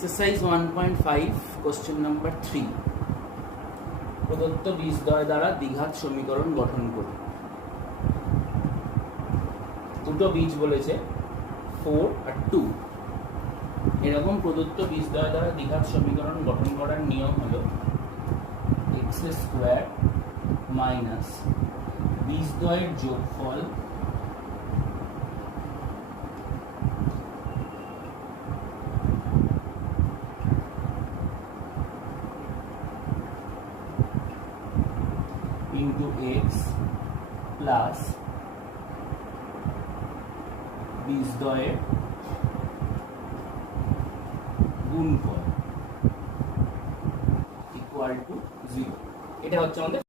Exercise 1.5 question number 3 প্রদত্ত বীজদ্বয় দ্বারা দ্বিঘাত সমীকরণ গঠন করুন। দুটো বীজ বলেছে 4 আর 2। এরকম প্রদত্ত বীজদ্বয় দ্বারা দ্বিঘাত সমীকরণ গঠন করার নিয়ম হলো x² মাইনাস বীজদ্বয়ের যোগফল into x plus বীজদ্বয়ের গুণফল equal to 0। এটা হচ্ছে আমাদের